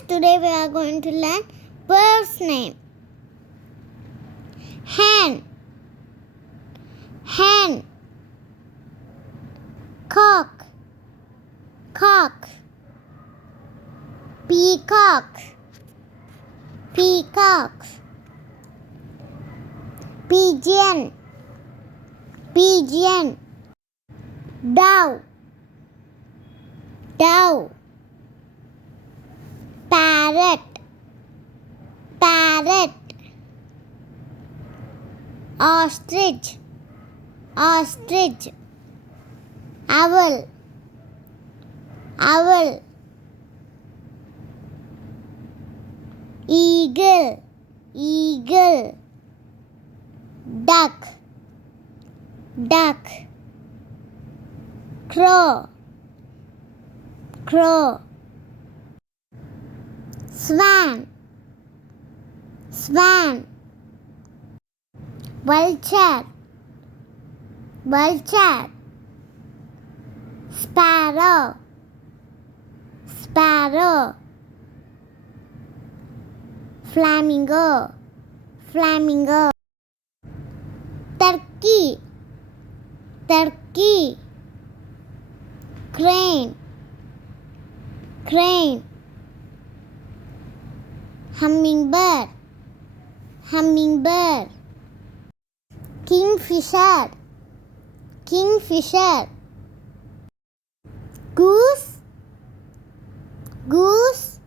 friends, today we are going to learn bird's name. Hen, hen. Cock, cock. Peacock, peacock. Pigeon, pigeon. Dove, dove. Parrot, parrot. Ostrich, ostrich. Owl, owl. Eagle, eagle. Duck, duck. Crow, crow. Swan, swan. Vulture, vulture. Sparrow, sparrow. Flamingo, flamingo. Turkey, turkey. Crane, crane. Hummingbird, hummingbird. Kingfisher, kingfisher. Goose, goose.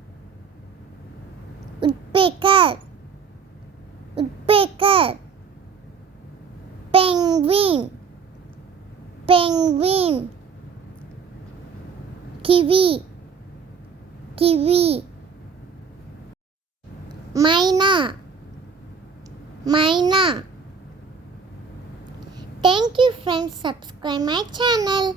Woodpecker, woodpecker. Penguin, penguin. Kiwi, kiwi. Myna, Myna. Thank you friends, subscribe my channel.